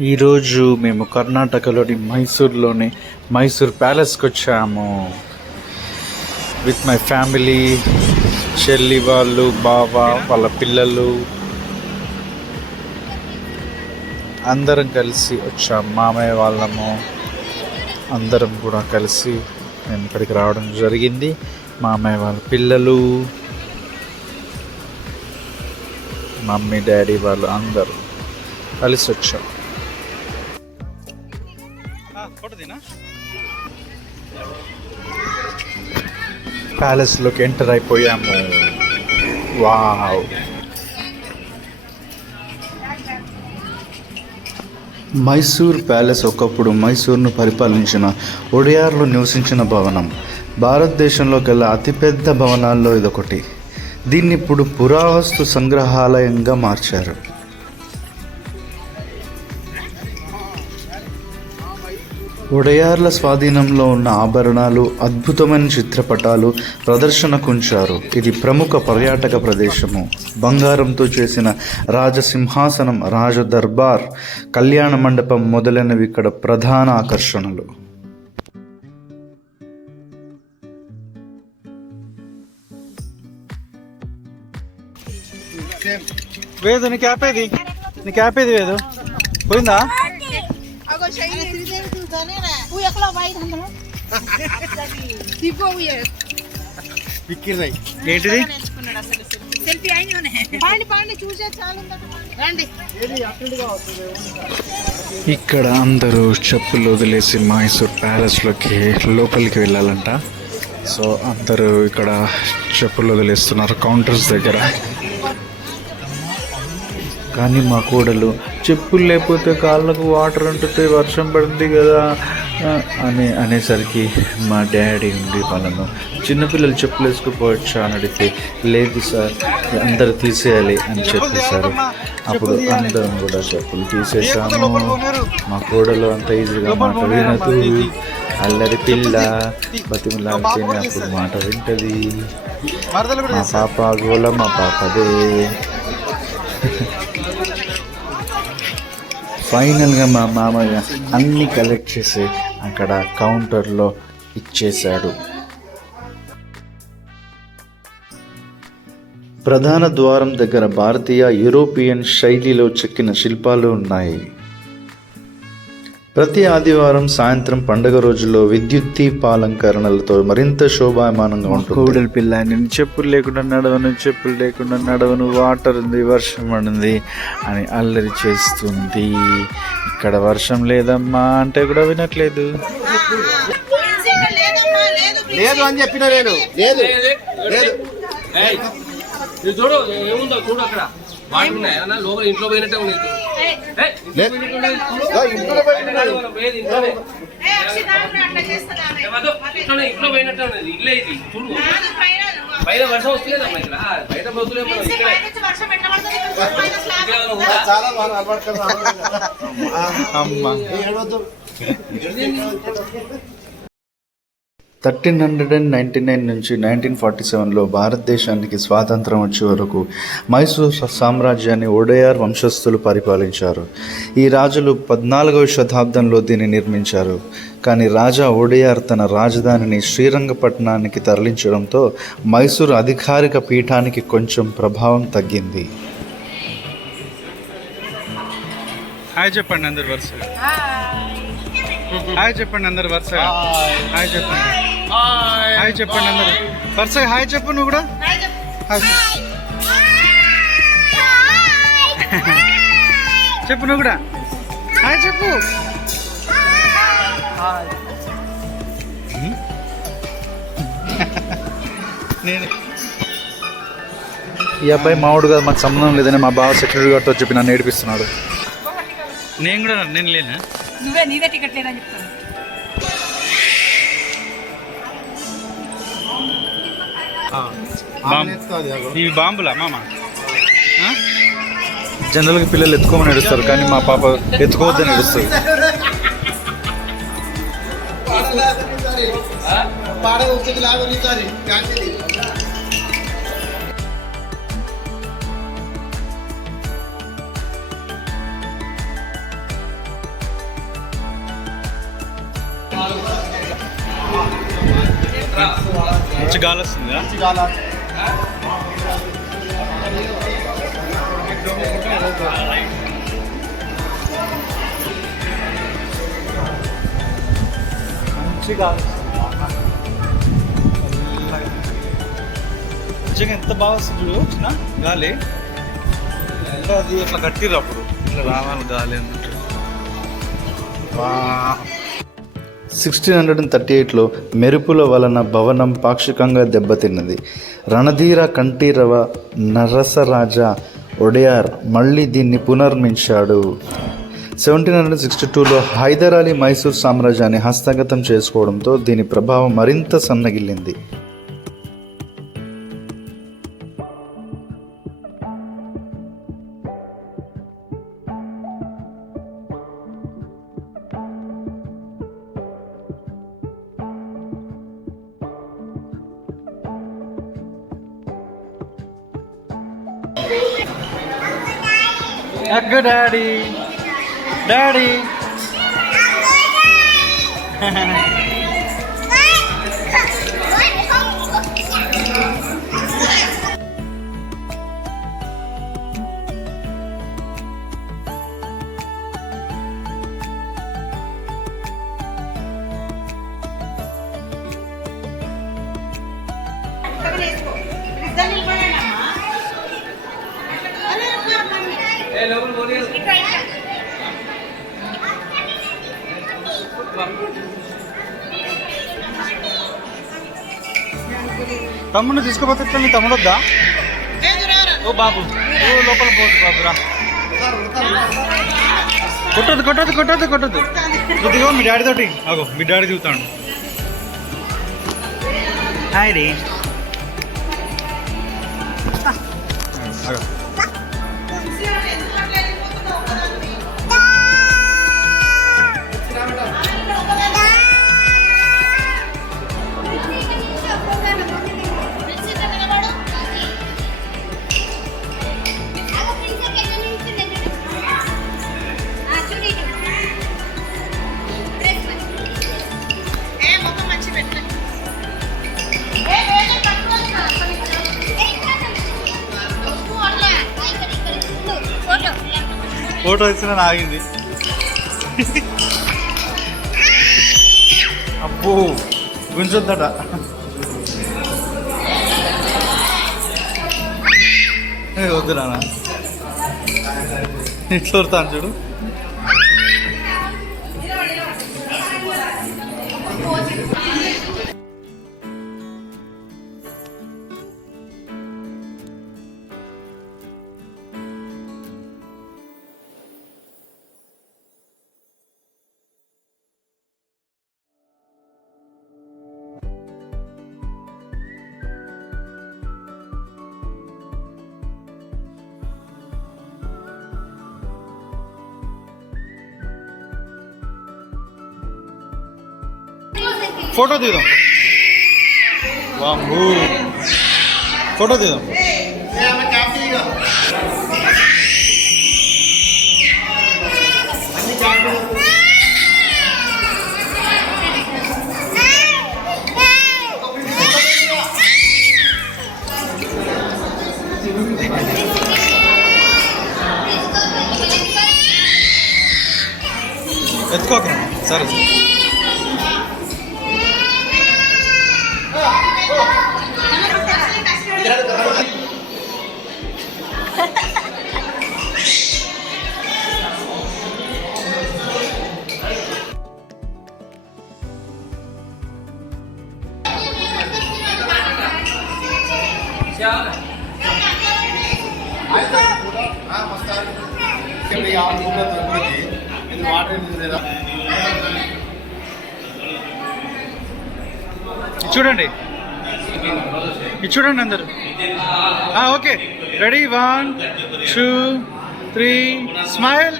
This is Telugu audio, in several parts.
ఈరోజు మేము కర్ణాటకలోని మైసూర్లోని మైసూర్ ప్యాలెస్కి వచ్చాము విత్ మై ఫ్యామిలీ. చెల్లి వాళ్ళు, బావ వాళ్ళ పిల్లలు అందరం కలిసి వచ్చాము. మామయ్య వాళ్ళము అందరం కూడా కలిసి మేము ఇక్కడికి రావడం జరిగింది. మామయ్య వాళ్ళ పిల్లలు, మమ్మీ డాడీ వాళ్ళు అందరూ కలిసి వచ్చాం. ప్యాలెస్లోకి ఎంటర్ అయిపోయాము. వావ్! మైసూర్ ప్యాలెస్ ఒకప్పుడు మైసూర్ను పరిపాలించిన ఒడియార్లు నివసించిన భవనం. భారతదేశంలో గల అతిపెద్ద భవనాల్లో ఇదొకటి. దీన్ని ఇప్పుడు పురావస్తు సంగ్రహాలయంగా మార్చారు. ఒడయార్ల స్వాధీనంలో ఉన్న ఆభరణాలు, అద్భుతమైన చిత్రపటాలు ప్రదర్శనకు ఉంచారు. ఇది ప్రముఖ పర్యాటక ప్రదేశము. బంగారంతో చేసిన రాజసింహాసనం, రాజ దర్బార్, కళ్యాణ మండపం మొదలైనవి ఇక్కడ ప్రధాన ఆకర్షణలు. వేదు నీకు ఆపేది వేదు పోయిందా? ఏంటిది? ఇక్కడ అందరూ చెప్పులు వదిలేసి మైసూర్ ప్యాలెస్లోకి లోపలికి వెళ్ళాలంట. సో అందరూ ఇక్కడ చెప్పులు వదిలేస్తున్నారు కౌంటర్స్ దగ్గర. కానీ మా కోడలు చెప్పులు లేకపోతే కాళ్ళకు వాటర్ అంటుతే వర్షం పడింది కదా అనేసరికి మా డాడీ ఉండి వాళ్ళను చిన్నపిల్లలు చెప్పులు వేసుకుపోవచ్చా అని అడిగితే లేదు సార్ అందరు తీసేయాలి అని చెప్పేశారు. అప్పుడు అందరం కూడా చెప్పులు తీసేసాము. మా కోడలు అంత ఈజీగా మాట వినదు, అల్లరి పిల్ల, బతిమలాడితేనే అప్పుడు మాట వింటది. మా పాప గోల మా పాపదే. ఫైనల్గా మా మామయ్య అన్నీ కలెక్ట్ చేసి అక్కడ కౌంటర్లో ఇచ్చేశాడు. ప్రధాన ద్వారం దగ్గర భారతీయ, యూరోపియన్ శైలిలో చెక్కిన శిల్పాలు ఉన్నాయి. ప్రతి ఆదివారం సాయంత్రం పండుగ రోజుల్లో విద్యుత్ దీపాలంకరణలతో మరింత శోభాయమానంగా ఉంటుంది. కోడలి పిల్ల నేను చెప్పులు లేకుండా నడవను, వాటర్ ఉంది, వర్షం పడింది అని అల్లరి చేస్తుంది. ఇక్కడ వర్షం లేదమ్మా అంటే కూడా వినట్లేదు. లేదు అని చెప్పిన నేను చూడు ఏముందో చూడు అక్కడ లోపల ఇంట్లో పోయినట్టే ఉంది. ఇంట్లో పోయినట్టే ఉన్నది ఇల్లే ఇది చూడు. పైన వర్షం వస్తలేదమ్మా ఇక్కడ బయట పోతులే. చాలా బాగా 1399 నుంచి 1947లో భారతదేశానికి స్వాతంత్రం వచ్చే వరకు మైసూర్ సామ్రాజ్యాన్ని ఒడయార్ వంశస్థులు పరిపాలించారు. ఈ రాజులు 14వ శతాబ్దంలో దీన్ని నిర్మించారు. కానీ రాజా ఒడయార్ తన రాజధానిని శ్రీరంగపట్నానికి తరలించడంతో మైసూర్ అధికారిక పీఠానికి కొంచెం ప్రభావం తగ్గింది. హాయ్ చెప్పండి అందరు వరుసగా. హాయ్ చెప్పండి అందరు వరుసగా. హాయ్ చెప్పండి. హాయ్ చెప్పండి అందరు వరుసగా. హాయ్ చెప్పు నువ్వు కూడా. హాయ్ చెప్పు నువ్వు కూడా. హాయ్ చెప్పు. నేను ఈ అబ్బాయి మావాడు కాదు, మాకు సంబంధం లేదని మా బావ సెక్యూరిటీ గారితో చెప్పి నన్ను ఏడిపిస్తున్నాడు. నేను లేనా? నీదే టికెట్ లేదని చెప్తాను. ఇవి బాంబులా మామ? జనరల్గా పిల్లలు ఎత్తుకోమని నడుస్తారు, కానీ మా పాప ఎత్తుకోవద్దని నడుస్తుంది. మంచి గాలి వస్తుందా? మంచి గాలి నిజంగా ఎంత బాగా వస్తుంది చూడు చిన్న గాలి. అంటే అది ఇట్లా కట్టిర్రు అప్పుడు ఇట్లా రావాలి గాలి అన్నట్టు. 1638లో మెరుపుల వలన భవనం పాక్షికంగా దెబ్బతిన్నది. రణధీర కంఠీరవ నరసరాజ ఒడయార్ మళ్ళీ దీన్ని పునర్మించాడు. 1762లో హైదర్ అలీ మైసూర్ సామ్రాజ్యాన్ని హస్తగతం చేసుకోవడంతో దీని ప్రభావం మరింత సన్నగిల్లింది. డాడీ డాడీ తమ్ముడు తీసుకుపోతే మీ తమ్ముడు వద్దా? ఓ బాబు ఓ లోపల పోదు బాబురా. కొట్టద్దు కొట్టద్దు కొట్టద్దు కొట్టద్దు. ఇదిగో మీ డాడీ తోటి అగో మీ డాడీ దిగుతాడు. హాయ్ రీ అగో ఫోటో ఇచ్చిన ఆగింది. అబ్బో గుంజొద్దట. వద్దు నాన్న ఇట్లా వస్తాను చూడు. ఫోటో తీద్దాం బాబు, ఫోటో తీద్దాం. ఎత్తుకోక సరే. చూడండి ఇది చూడండి అందరు. ఓకే రెడీ 1 2 3 స్మైల్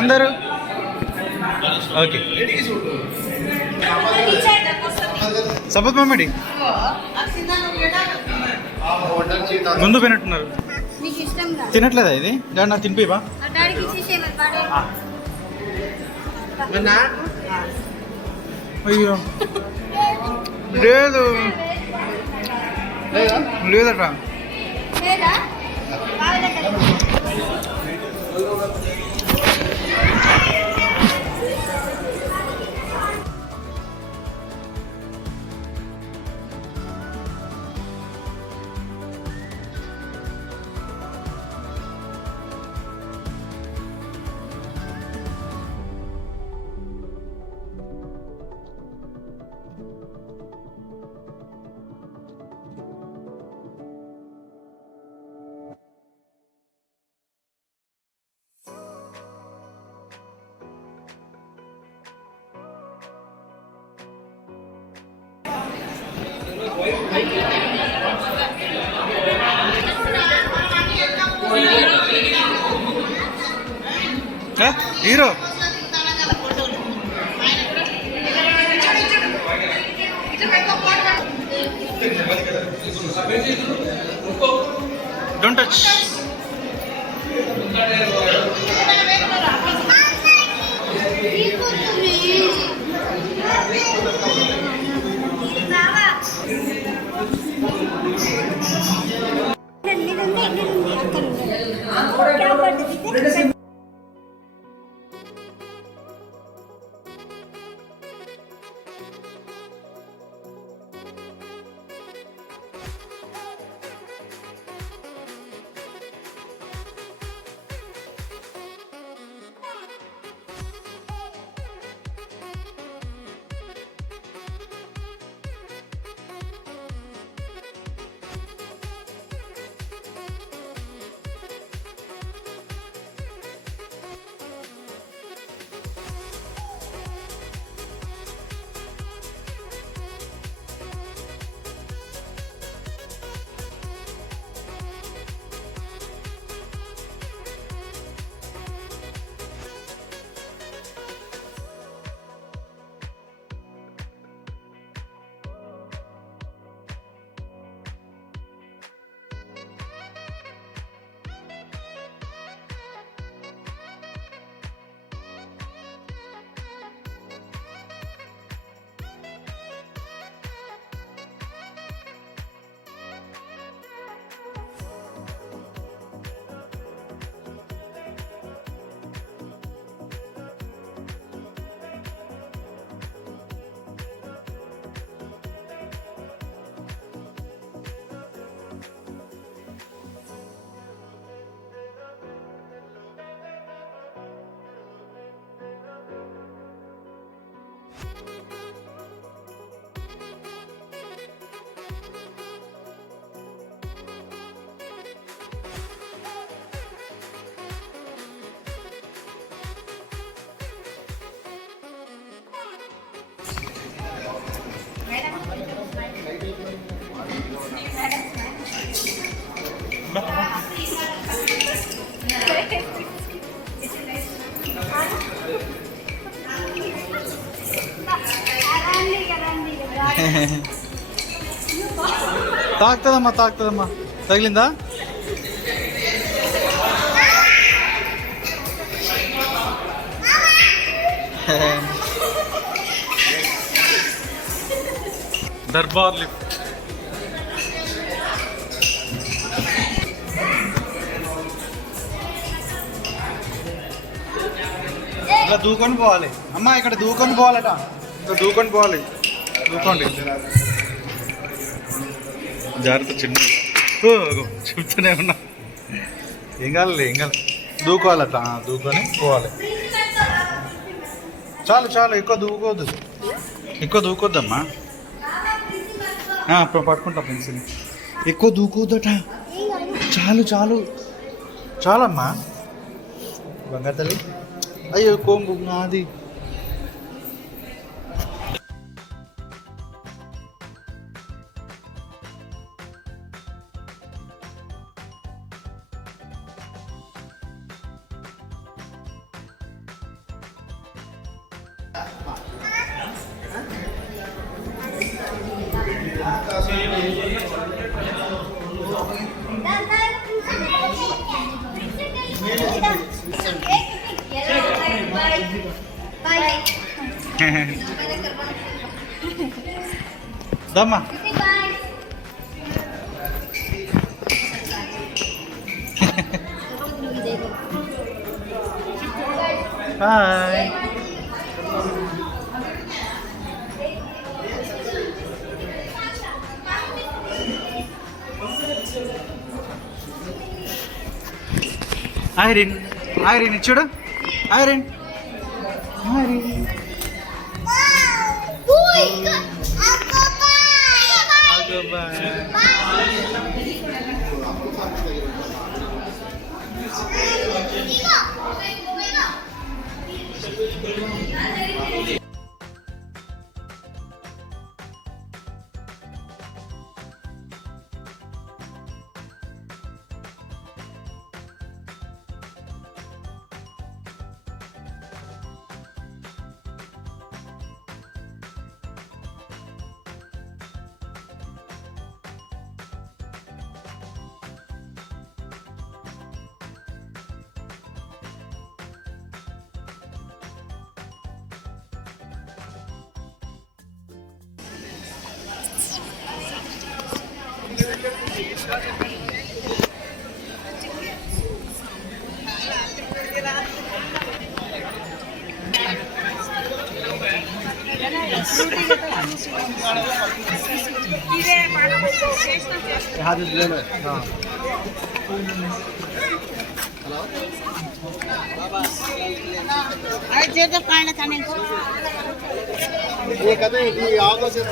అందరు. ఓకే సపోజ్ మమ్మడి ముందు పోయినట్టున్నారు. తినట్లేదా ఇది? డాడీ నాకు తినిపివా? అయ్యో లేదు లేదట. Hero don't touch. తాకుతుందమ్మా తాకుతుందమ్మా. తగిలిందా? దర్బార్ లిఫ్ట్. ఇలా దూకొని పోవాలి అమ్మా. ఇక్కడ దూకొని పోవాలట. ఇక్కడ దూకొని పోవాలి. దూకోండి జాగ్రత్త. చిన్న చెప్తూనే ఉన్నా. ఏం కావాలి ఏం కావాలి. దూకోవాలట. దూకొని పోవాలి. చాలు చాలు. ఎక్కువ దూకోవద్దు. ఎక్కువ దూకోద్దమ్మా. పట్టుకుంటా పెన్సిల్. ఎక్కువ దూకోద్దట. చాలు చాలు చాలమ్మా. బంగారు తల్లి. అయ్యో కోంబు నాది. దమ్మా హాయ్ ఐరిన్ ఐరిన్ ఇచ్చుడు ఐరిన్ ఐరిన్ ये कहते हैं कि आगो से